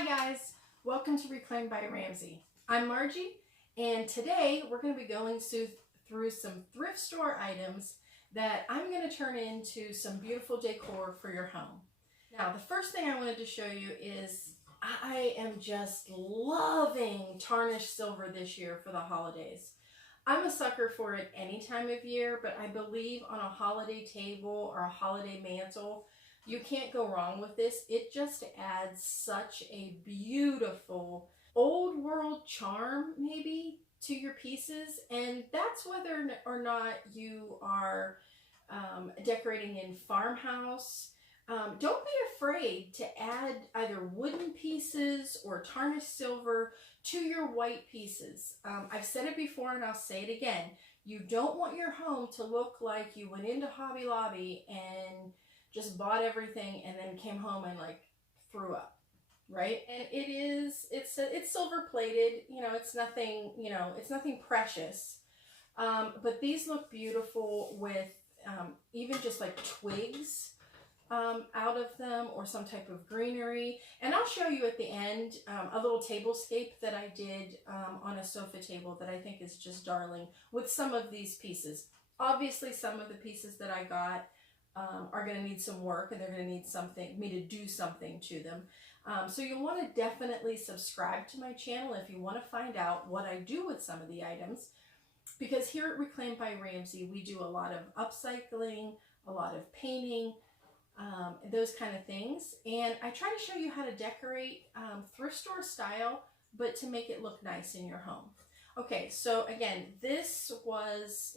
Hi guys, welcome to Reclaim by Ramsey. I'm Margie, and today we're going to be going through some thrift store items that I'm going to turn into some beautiful decor for your home. Now, the first thing I wanted to show you is I am just loving tarnished silver this year for the holidays. I'm a sucker for it any time of year, but I believe on a holiday table or a holiday mantle, you can't go wrong with this. It just adds such a beautiful old world charm maybe to your pieces, and that's whether or not you are decorating in farmhouse. Don't be afraid to add either wooden pieces or tarnished silver to your white pieces. I've said it before and I'll say it again. You don't want your home to look like you went into Hobby Lobby and just bought everything and then came home and like threw up, right? And it's silver plated, it's nothing, it's nothing precious. But these look beautiful with even just like twigs out of them or some type of greenery. And I'll show you at the end a little tablescape that I did on a sofa table that I think is just darling with some of these pieces. Obviously, some of the pieces that I got are going to need some work, and they're going to need me to do something to them. So you'll want to definitely subscribe to my channel if you want to find out what I do with some of the items, because here at Reclaim by Ramsey, we do a lot of upcycling, a lot of painting, those kind of things. And I try to show you how to decorate thrift store style, but to make it look nice in your home. Okay, so again, this was,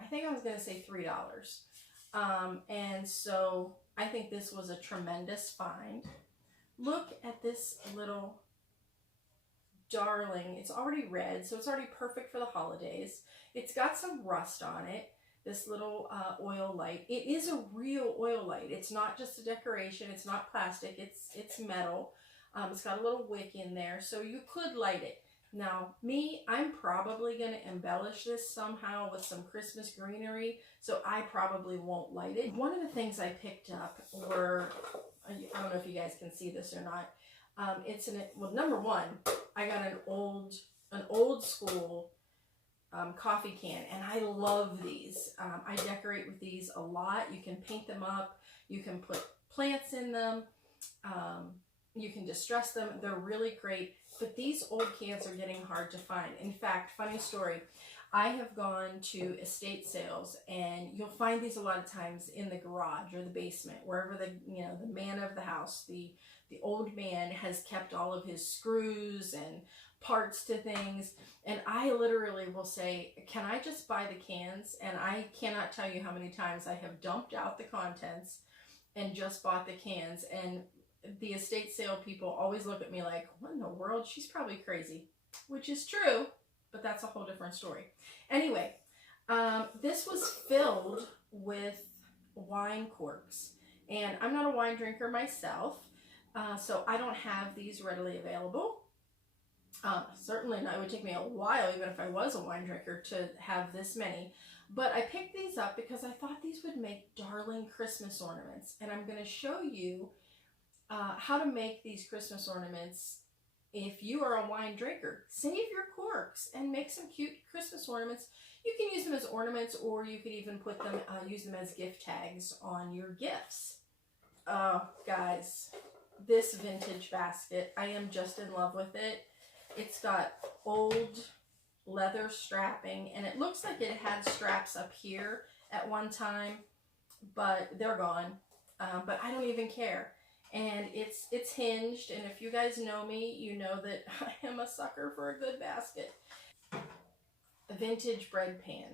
I think I was going to say $3. And so I think this was a tremendous find. Look at this little darling. It's already red, so it's already perfect for the holidays. It's got some rust on it. This little oil light. It is a real oil light. It's not just a decoration. It's not plastic. It's metal. It's got a little wick in there, so you could light it. Now, I'm probably going to embellish this somehow with some Christmas greenery, so I probably won't light it. One of the things I picked up were, I don't know if you guys can see this or not, well, number one, I got an old school coffee can, and I love these. I decorate with these a lot. You can paint them up, you can put plants in them, you can distress them. They're really great, but these old cans are getting hard to find. In fact, funny story, I have gone to estate sales, and you'll find these a lot of times in the garage or the basement, wherever the man of the house, the old man has kept all of his screws and parts to things. And I literally will say, can I just buy the cans? And I cannot tell you how many times I have dumped out the contents and just bought the cans. And the estate sale people always look at me like, what in the world? She's probably crazy, which is true, but that's a whole different story. Anyway, this was filled with wine corks, and I'm not a wine drinker myself, so I don't have these readily available. Certainly not. It would take me a while, even if I was a wine drinker, to have this many. But I picked these up because I thought these would make darling Christmas ornaments, and I'm going to show you how to make these Christmas ornaments. If you are a wine drinker, save your corks and make some cute Christmas ornaments. You can use them as ornaments, or you could even put them, use them as gift tags on your gifts. Guys, this vintage basket, I am just in love with it. It's got old leather strapping, and it looks like it had straps up here at one time, but they're gone. But I don't even care. And it's hinged, and if you guys know me, you know that I am a sucker for a good basket. A vintage bread pan.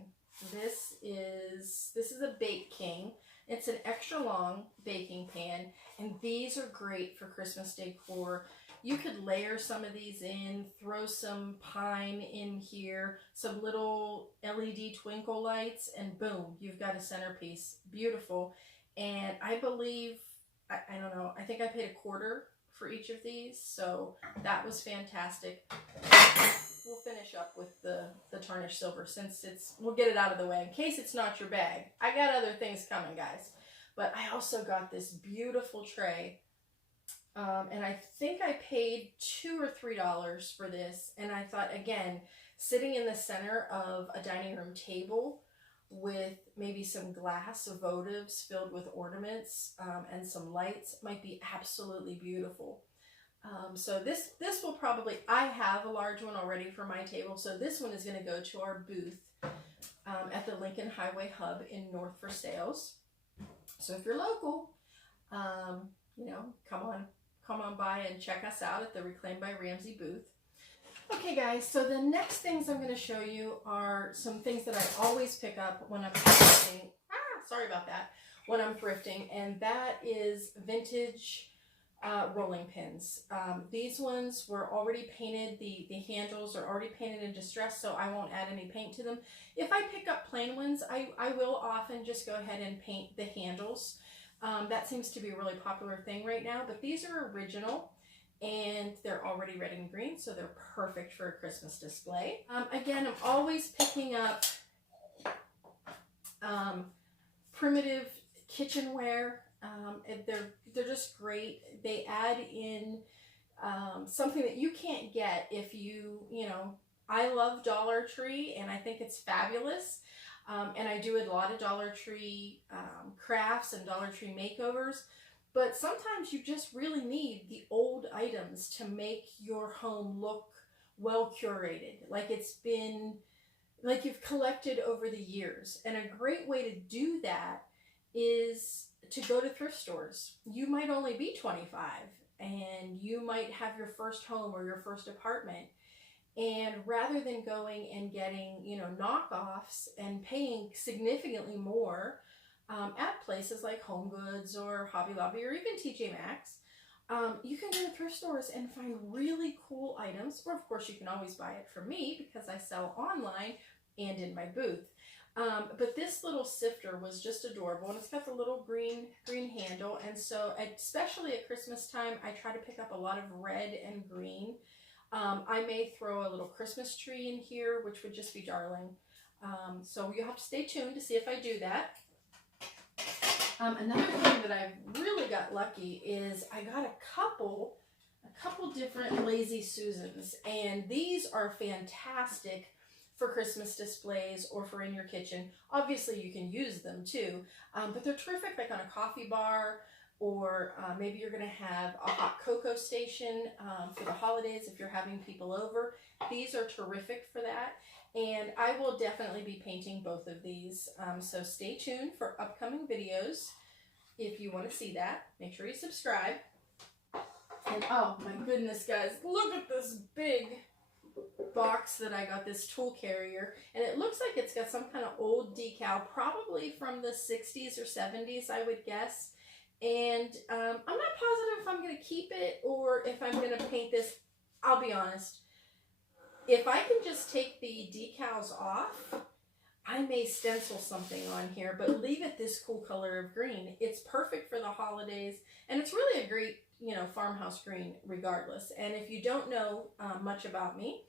This is a Bake King. It's an extra long baking pan, and these are great for Christmas decor. You could layer some of these in, throw some pine in here, some little LED twinkle lights, and boom, you've got a centerpiece. Beautiful. And I believe, I don't know, I think I paid $0.25 for each of these, so that was fantastic. We'll finish up with the tarnished silver, since we'll get it out of the way in case it's not your bag. I got other things coming, guys. But I also got this beautiful tray And I think I paid $2 or $3 for this. And I thought, again, sitting in the center of a dining room table with maybe some glass votives filled with ornaments and some lights might be absolutely beautiful. So this will probably, I have a large one already for my table, so this one is going to go to our booth at the Lincoln Highway Hub in North for Sales. So if you're local, you know, come on by and check us out at the Reclaimed by Ramsey booth. Okay guys, so the next things I'm going to show you are some things that I always pick up when I'm thrifting. Sorry about that. When I'm thrifting, and that is vintage rolling pins. These ones were already painted. The handles are already painted in distress, so I won't add any paint to them. If I pick up plain ones, I will often just go ahead and paint the handles. That seems to be a really popular thing right now, but these are original. And they're already red and green, so they're perfect for a Christmas display. Again, I'm always picking up primitive kitchenware. They're just great. They add in something that you can't get if you know, I love Dollar Tree, and I think it's fabulous. And I do a lot of Dollar Tree crafts and Dollar Tree makeovers. But sometimes you just really need the old items to make your home look well curated, like it's been, like you've collected over the years. And a great way to do that is to go to thrift stores. You might only be 25 and you might have your first home or your first apartment. And rather than going and getting, you know, knockoffs and paying significantly more at places like Home Goods or Hobby Lobby or even TJ Maxx, you can go to thrift stores and find really cool items. Or of course you can always buy it from me because I sell online and in my booth. But this little sifter was just adorable, and it's got the little green handle. And so especially at Christmas time, I try to pick up a lot of red and green. I may throw a little Christmas tree in here, which would just be darling. So you'll have to stay tuned to see if I do that. Another thing that I've really got lucky is I got a couple different Lazy Susans, and these are fantastic for Christmas displays or for in your kitchen. Obviously you can use them too, but they're terrific like on a coffee bar, or maybe you're going to have a hot cocoa station for the holidays if you're having people over. These are terrific for that. And I will definitely be painting both of these. So stay tuned for upcoming videos. If you want to see that, make sure you subscribe. And oh my goodness, guys, look at this big box that I got, this tool carrier. And it looks like it's got some kind of old decal, probably from the 60s or 70s, I would guess. And I'm not positive if I'm going to keep it or if I'm going to paint this. I'll be honest. If I can just take the decals off, I may stencil something on here, but leave it this cool color of green. It's perfect for the holidays, and it's really a great, you know, farmhouse green regardless. And if you don't know much about me,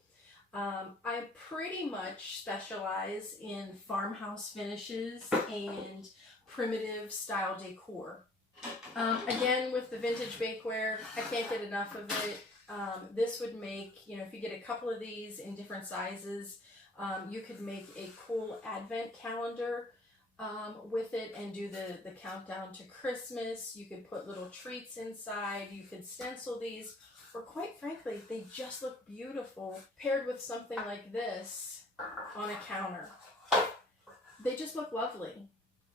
I pretty much specialize in farmhouse finishes and primitive style decor. Again, with the vintage bakeware, I can't get enough of it. This would make, you know, if you get a couple of these in different sizes, you could make a cool advent calendar with it and do the countdown to Christmas. You could put little treats inside. You could stencil these, or quite frankly, they just look beautiful paired with something like this on a counter. They just look lovely.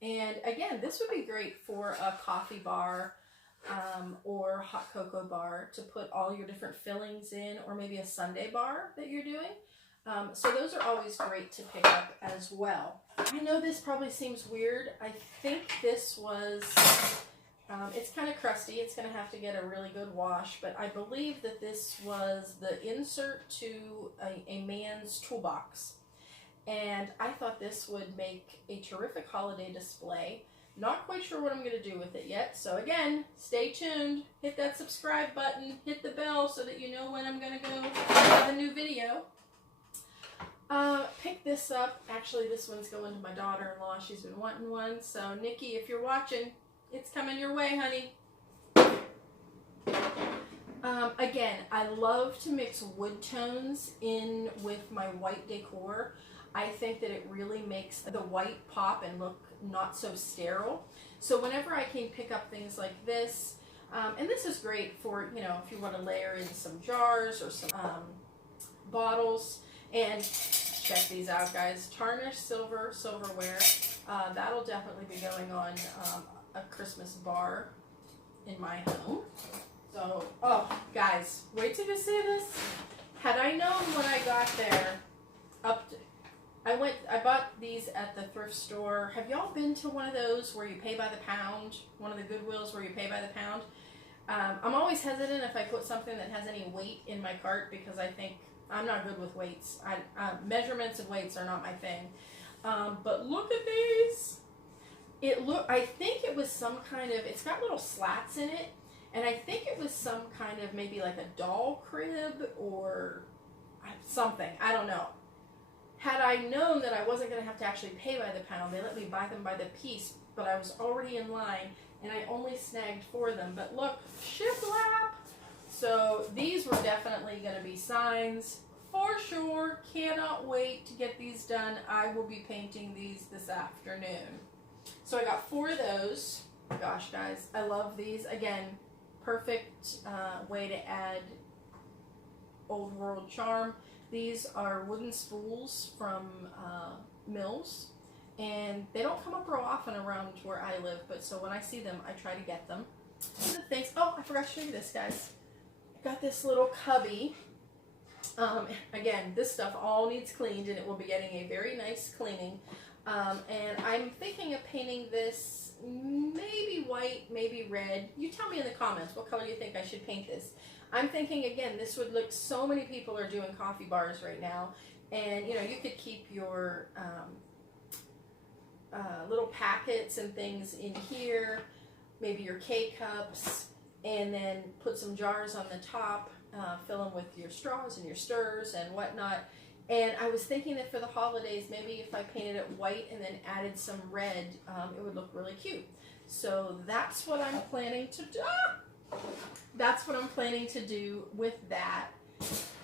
And again, this would be great for a coffee bar or hot cocoa bar to put all your different fillings in, or maybe a sundae bar that you're doing. So those are always great to pick up as well. I know this probably seems weird. I think this was, it's kind of crusty. It's going to have to get a really good wash, but I believe that this was the insert to a man's toolbox. And I thought this would make a terrific holiday display. Not quite sure what I'm going to do with it yet. So again, stay tuned. Hit that subscribe button. Hit the bell so that you know when I'm going to go have a new video. Pick this up. Actually, this one's going to my daughter-in-law. She's been wanting one. So Nikki, if you're watching, it's coming your way, honey. Again, I love to mix wood tones in with my white decor. I think that it really makes the white pop and look not so sterile. So whenever I can pick up things like this, and this is great for, you know, if you want to layer in some jars or some bottles. And check these out, guys. Tarnished silverware. That'll definitely be going on a Christmas bar in my home. So, oh, guys, wait till you see this. Had I known when I got there, I bought these at the thrift store. Have y'all been to one of those where you pay by the pound? One of the Goodwills where you pay by the pound? I'm always hesitant if I put something that has any weight in my cart because I think I'm not good with weights. Measurements and weights are not my thing. But look at these. I think it was some kind of, it's got little slats in it. And I think it was some kind of maybe like a doll crib or something. I don't know. Had I known that I wasn't going to have to actually pay by the pound, they let me buy them by the piece, but I was already in line and I only snagged 4 of them. But look, shiplap. So these were definitely going to be signs for sure. Cannot wait to get these done. I will be painting these this afternoon. So I got 4 of those. Gosh, guys, I love these. Again, perfect way to add old world charm. These are wooden spools from Mills, and they don't come up real often around where I live, but so when I see them, I try to get them. The things, oh, I forgot to show you this, guys. I got this little cubby. Again, this stuff all needs cleaned, and it will be getting a very nice cleaning. And I'm thinking of painting this maybe white, maybe red. You tell me in the comments what color you think I should paint this. I'm thinking, again, this would look, so many people are doing coffee bars right now. And, you know, you could keep your little packets and things in here, maybe your K-cups, and then put some jars on the top, fill them with your straws and your stirs and whatnot. And I was thinking that for the holidays, maybe if I painted it white and then added some red, it would look really cute. So that's what I'm planning to do. That's what I'm planning to do with that.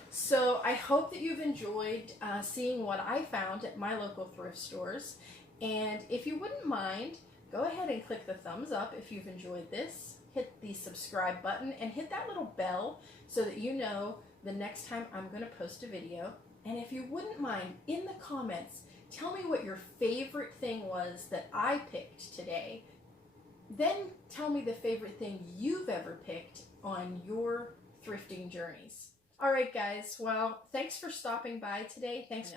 So I hope that you've enjoyed seeing what I found at my local thrift stores. And if you wouldn't mind, go ahead and click the thumbs up if you've enjoyed this. Hit the subscribe button and hit that little bell so that you know the next time I'm going to post a video. And if you wouldn't mind, in the comments, tell me what your favorite thing was that I picked today. Then tell me the favorite thing you've ever picked on your thrifting journeys. All right, guys. Well, thanks for stopping by today. Thanks.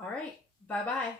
All right. Bye-bye.